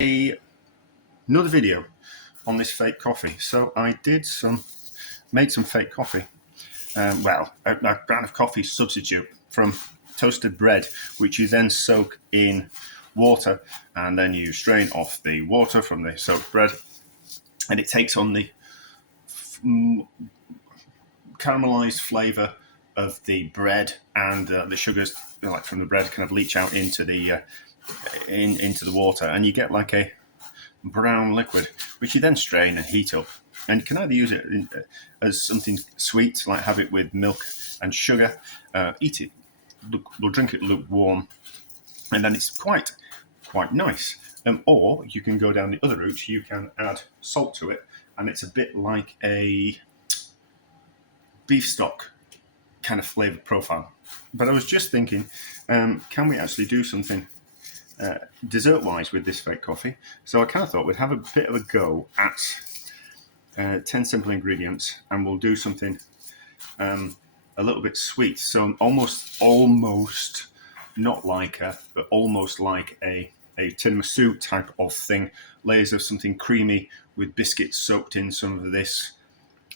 Another video on this fake coffee. So I made some fake coffee. A brand of coffee substitute from toasted bread, which you then soak in water, and then you strain off the water from the soaked bread, and it takes on the caramelized flavor of the bread, and the sugars, like from the bread, kind of leach out into the into the water, and you get like a brown liquid, which you then strain and heat up. And you can either use it as something sweet, like have it with milk and sugar, eat it, we'll drink it lukewarm, and then it's quite nice. Or you can go down the other route. You can add salt to it, and it's a bit like a beef stock kind of flavor profile. But I was just thinking, can we actually do something dessert-wise with this fake coffee? So I kind of thought we'd have a bit of a go at 10 simple ingredients, and we'll do something a little bit sweet. So almost not like but almost like a tiramisu type of thing. Layers of something creamy with biscuits soaked in some of this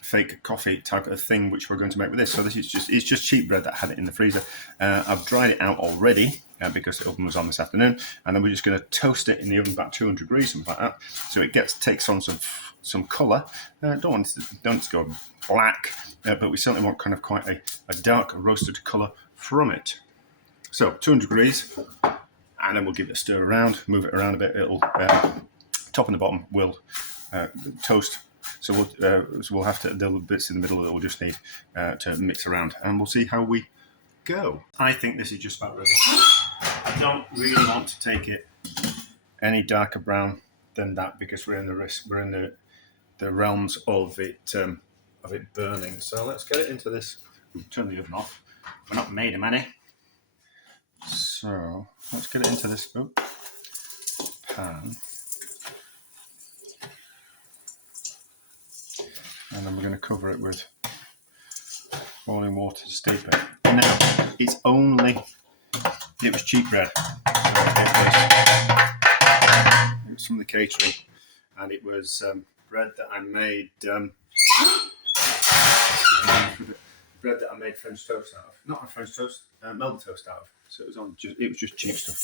fake coffee type of thing, which we're going to make with this. So it's just cheap bread that I had it in the freezer. I've dried it out already because the oven was on this afternoon, and then we're just going to toast it in the oven about 200 degrees, something like that, so it takes on some colour. Don't want it to go black, but we certainly want kind of quite a dark roasted colour from it. So 200 degrees, and then we'll give it a stir around, move it around a bit. It'll top and the bottom will toast. So we'll have to, the little bits in the middle that we'll just need to mix around, and we'll see how we go. I think this is just about ready. I don't really want to take it any darker brown than that, because we're in the realms of it burning. So let's get it into this. Turn the oven off. We're not made of money. So let's get it into this pan. And then we're going to cover it with boiling water to steep it. Now, it was cheap bread. So it was from the catering, and it was bread that I made French toast out of. Not a French toast, melted toast out of. So it was just cheap stuff.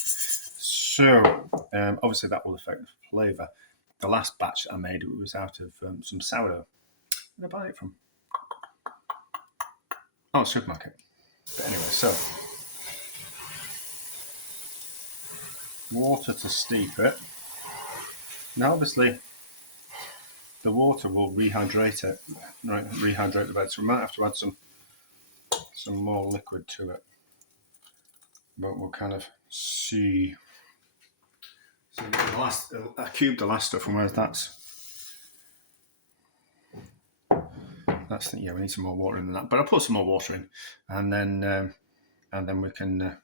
So obviously that will affect the flavour. The last batch I made, it was out of some sourdough. Where did I buy it from? Oh, supermarket. But anyway, so water to steep it. Now, obviously, the water will rehydrate it, right? Rehydrate the bread. So we might have to add some more liquid to it, but we'll kind of see. So I cubed the last stuff, and whereas yeah, we need some more water in that. But I'll put some more water in, and then we can.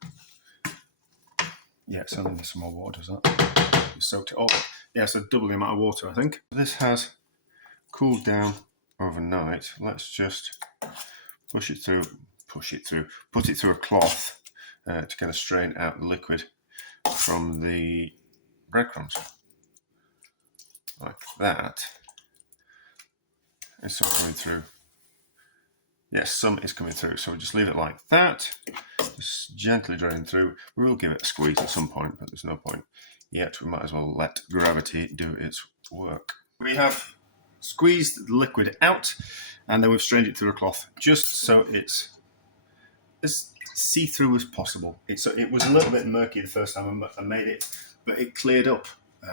Yeah, so then some more water, does that? We soaked it all. Yeah, so double the amount of water, I think. This has cooled down overnight. Let's just put it through a cloth to kind of strain out the liquid from the breadcrumbs. Like that. It's not coming through. Yes, some is coming through, so we'll just leave it like that. Just gently drain through. We will give it a squeeze at some point, but there's no point yet. We might as well let gravity do its work. We have squeezed the liquid out, and then we've strained it through a cloth, just so it's as see-through as possible. It was a little bit murky the first time I made it, but it cleared up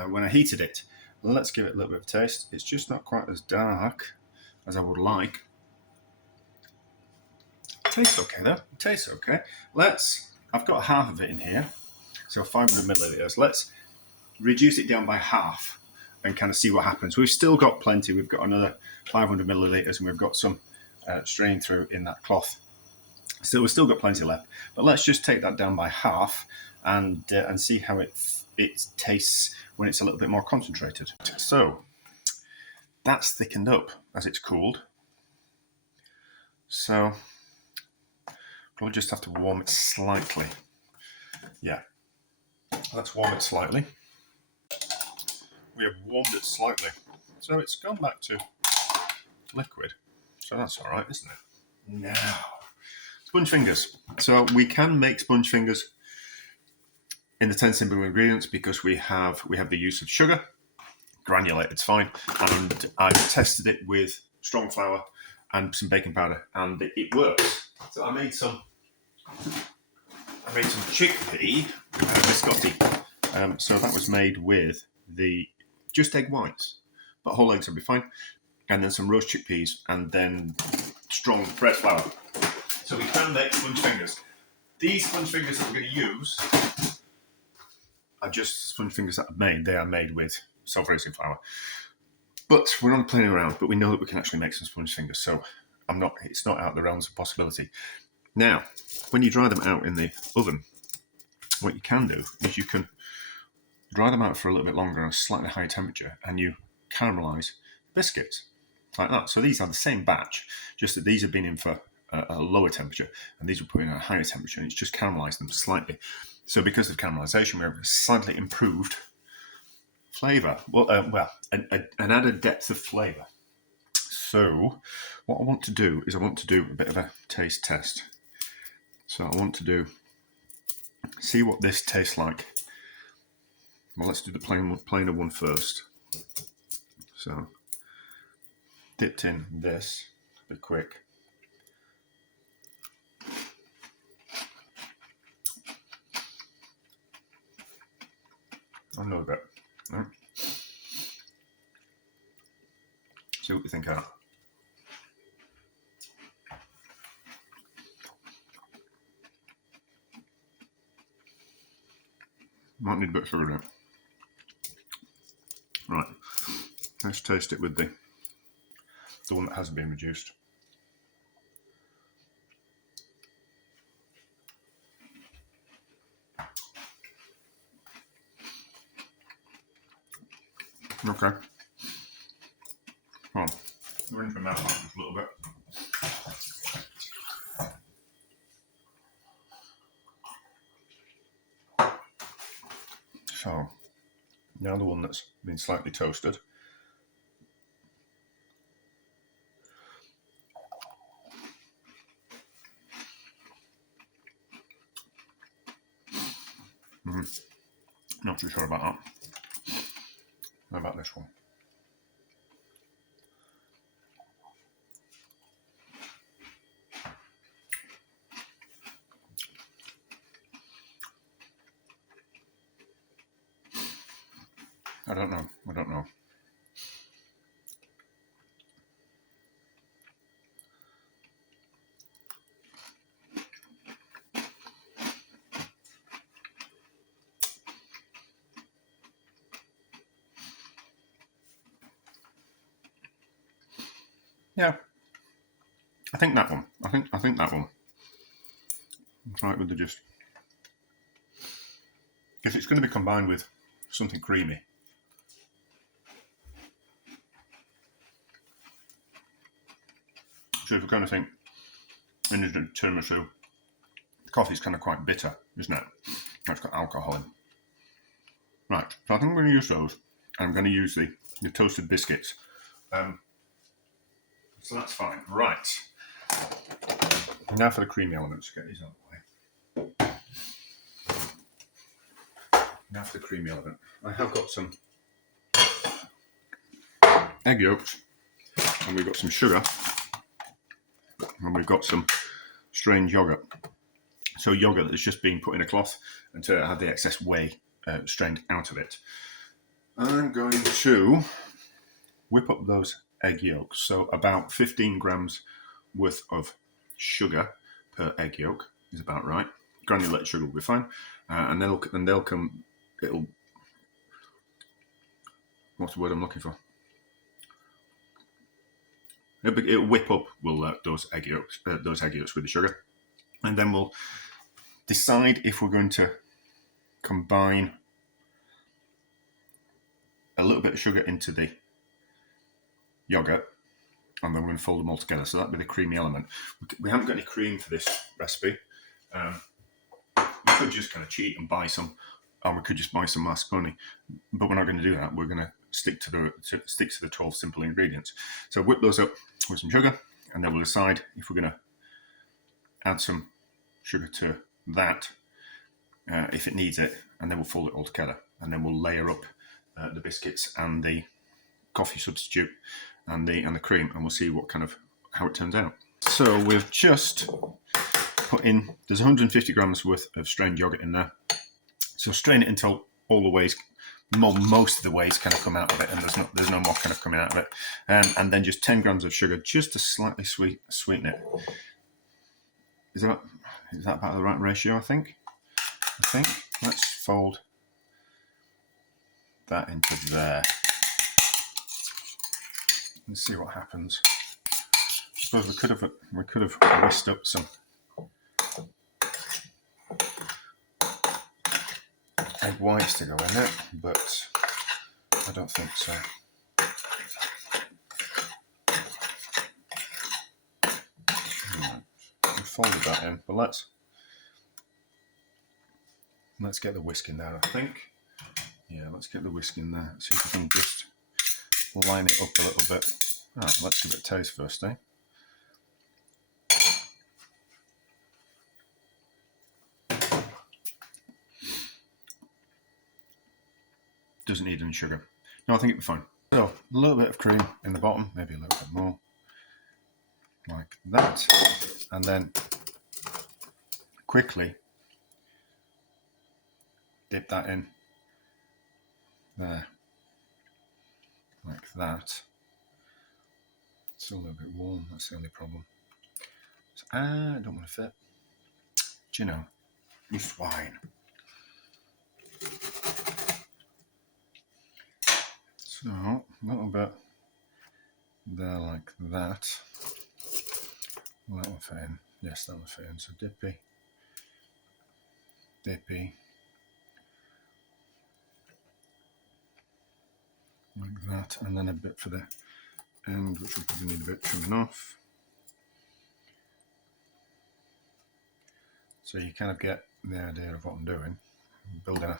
when I heated it. Let's give it a little bit of a taste. It's just not quite as dark as I would like. Tastes okay though. It tastes okay. I've got half of it in here, so 500 milliliters. Let's reduce it down by half and kind of see what happens. We've still got plenty. We've got another 500 milliliters, and we've got some straining through in that cloth. So we've still got plenty left. But let's just take that down by half and see how it tastes when it's a little bit more concentrated. So that's thickened up as it's cooled. So we'll just have to warm it slightly. Yeah, let's warm it slightly. we have warmed it slightly. So it's gone back to liquid. So that's all right, isn't it? Now, sponge fingers. So we can make sponge fingers in the 10 simple ingredients because we have the use of sugar, granulate, it's fine, and I've tested it with strong flour and some baking powder, and it works. So I made some chickpea biscotti. So that was made with just egg whites, but whole eggs would be fine, and then some roast chickpeas, and then strong bread flour. So we can make sponge fingers. These sponge fingers that we're going to use are just sponge fingers that I've made. They are made with self-raising flour. But we're not playing around, but we know that we can actually make some sponge fingers, so it's not out of the realms of possibility. Now, when you dry them out in the oven, what you can do is you can dry them out for a little bit longer on a slightly higher temperature, and you caramelise biscuits like that. So these are the same batch, just that these have been in for a lower temperature, and these were put in at a higher temperature, and it's just caramelised them slightly. So because of caramelisation, we have a slightly improved flavour. An added depth of flavour. So what I want to do is a bit of a taste test. So I want to see what this tastes like. Well, let's do the plainer one first. So dipped in this, a bit quick. Another bit. Right. See what you think of that. Might need a bit of sugar in it. Right. Let's taste it with the one that hasn't been reduced. Okay. Well, we're into my mouth just a little bit. So, now the one that's been slightly toasted. Not too sure about that. How about this one? I don't know. Yeah, I think that one. I think that one. I'll try it with the just. If it's going to be combined with something creamy. So if we kind of think in the tiramisu, the coffee's kind of quite bitter, isn't it? It's got alcohol in. Right, so I think I'm going to use those. And I'm going to use the toasted biscuits. So that's fine. Right. Now for the creamy elements. Get these out of the way. Now for the creamy element. I have got some egg yolks, and we've got some sugar, and we've got some strained yogurt. So yogurt that's just been put in a cloth and to have the excess whey strained out of it. I'm going to whip up those egg yolks. So about 15 grams worth of sugar per egg yolk is about right. Granulated sugar will be fine, and they'll come. What's the word I'm looking for? It'll whip up those egg yolks with the sugar, and then we'll decide if we're going to combine a little bit of sugar into the yogurt, and then we're going to fold them all together. So that'll be the creamy element. We haven't got any cream for this recipe. We could just kind of cheat and buy some and we could just buy some mascarpone, but we're not going to do that. We're going to stick to the 12 simple ingredients. So whip those up with some sugar, and then we'll decide if we're going to add some sugar to that if it needs it, and then we'll fold it all together, and then we'll layer up the biscuits and the coffee substitute and the cream, and we'll see how it turns out. So we've just put in, there's 150 grams worth of strained yogurt in there. So strain it until all the ways, most of the ways kind of come out of it, and there's no more kind of coming out of it. And then just 10 grams of sugar, just to slightly sweeten it. Is that about the right ratio? I think. Let's fold that into there and see what happens. I suppose we could have whisked up some egg whites to go in it, but I don't think so. We folded that in, but let's get the whisk in there, I think. Yeah, let's get the whisk in there. See if we can just line it up a little bit. Let's give it a taste first, eh? Doesn't need any sugar. No, I think it'll be fine. So, a little bit of cream in the bottom, maybe a little bit more. Like that. And then quickly dip that in there. Like that. It's a little bit warm, that's the only problem. So, I don't want to fit. Do you know? You swine. So, a little bit there like that. Will that one fit in? Yes, that will fit in. So dippy. Like that. And then a bit for the end, which will probably need a bit trimming off. So you kind of get the idea of what I'm doing. I'm building a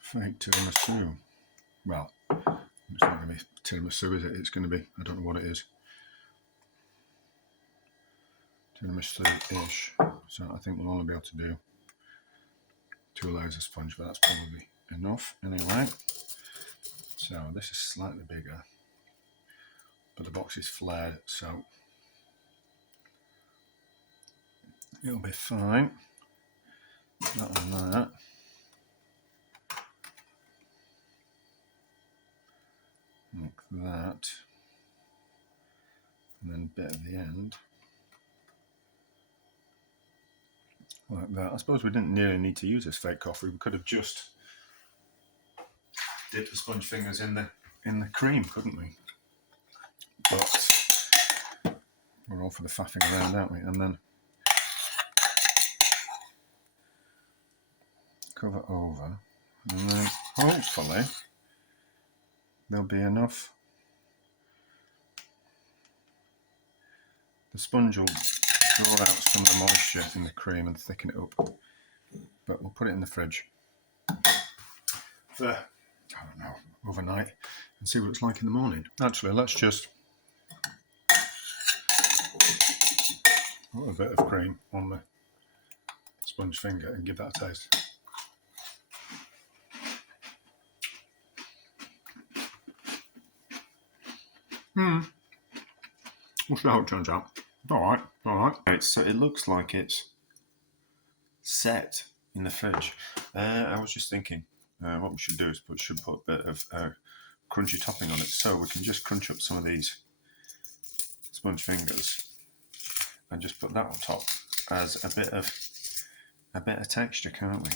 fake tiramisu. Well, it's not going to be tiramisu, is it? It's going to be, I don't know what it is. Tiramisu-ish. So I think we'll only be able to do 2 layers of sponge, but that's probably enough anyway. So this is slightly bigger, but the box is flared, so it'll be fine. That one there. Like that. And then a bit at the end. Like that. I suppose we didn't really need to use this fake coffee. We could have just dipped the sponge fingers in the cream, couldn't we? But we're all for the faffing around, aren't we? And then cover over, and then hopefully there'll be enough. The sponge will draw out some of the moisture in the cream and thicken it up, but we'll put it in the fridge for, I don't know, overnight and see what it's like in the morning. Actually, let's just put a bit of cream on the sponge finger and give that a taste. We'll see how it turns out. All right. So it looks like it's set in the fridge. I was just thinking, what we should do is put a bit of crunchy topping on it, so we can just crunch up some of these sponge fingers and just put that on top as a bit of texture, can't we?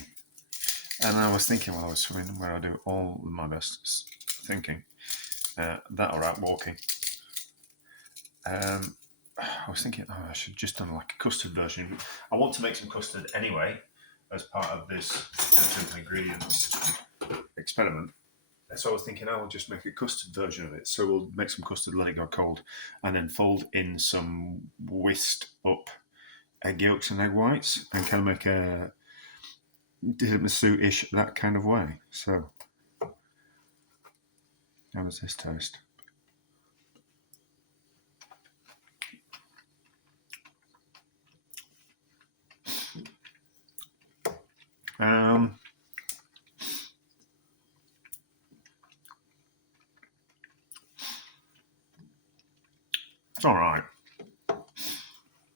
And I was thinking while I was swimming, where I do all my best thinking, that or out walking. I was thinking, I should just done like a custard version. I want to make some custard anyway as part of this simple ingredients experiment. So I was thinking, I'll just make a custard version of it. So we'll make some custard, let it go cold, and then fold in some whisked up egg yolks and egg whites and kind of make a tiramisu-ish, that kind of way. So, how does this taste? It's all right.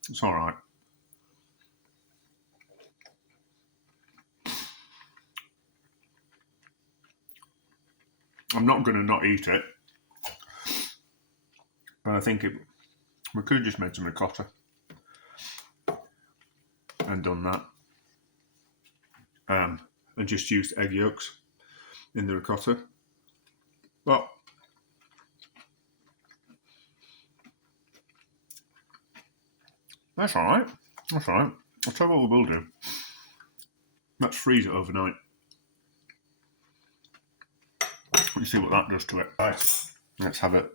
It's all right. I'm not going to not eat it, but I think we could have just made some ricotta and done that, and just used egg yolks in the ricotta. But that's all right. That's all right. I'll tell you what we will do. Let's freeze it overnight. Let's see what that does to it. Right. Let's have a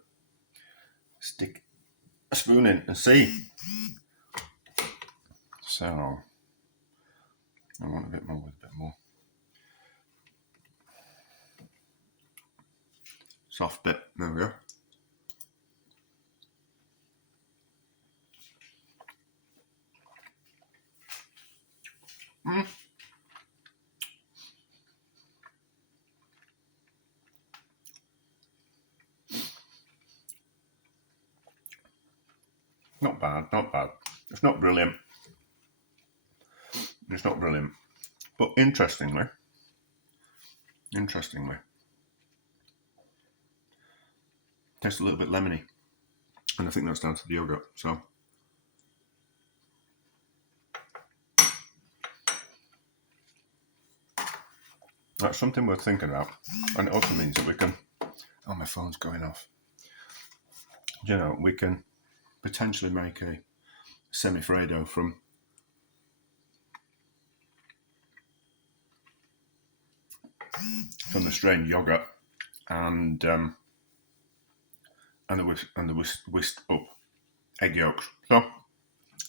stick a spoon in and see. So I want a bit more with a bit more soft bit. There we go. Not bad, not bad. It's not brilliant. It's not brilliant. But interestingly, tastes a little bit lemony. And I think that's down to the yogurt. So that's something worth thinking about. And it also means that we can... Oh, my phone's going off. You know, we can potentially make a semifreddo from the strained yogurt and the whisked up egg yolks. So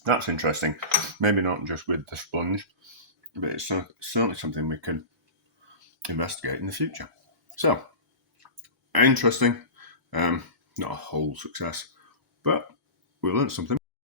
that's interesting. Maybe not just with the sponge, but it's certainly something we can investigate in the future. So interesting. Not a whole success, but we learned something.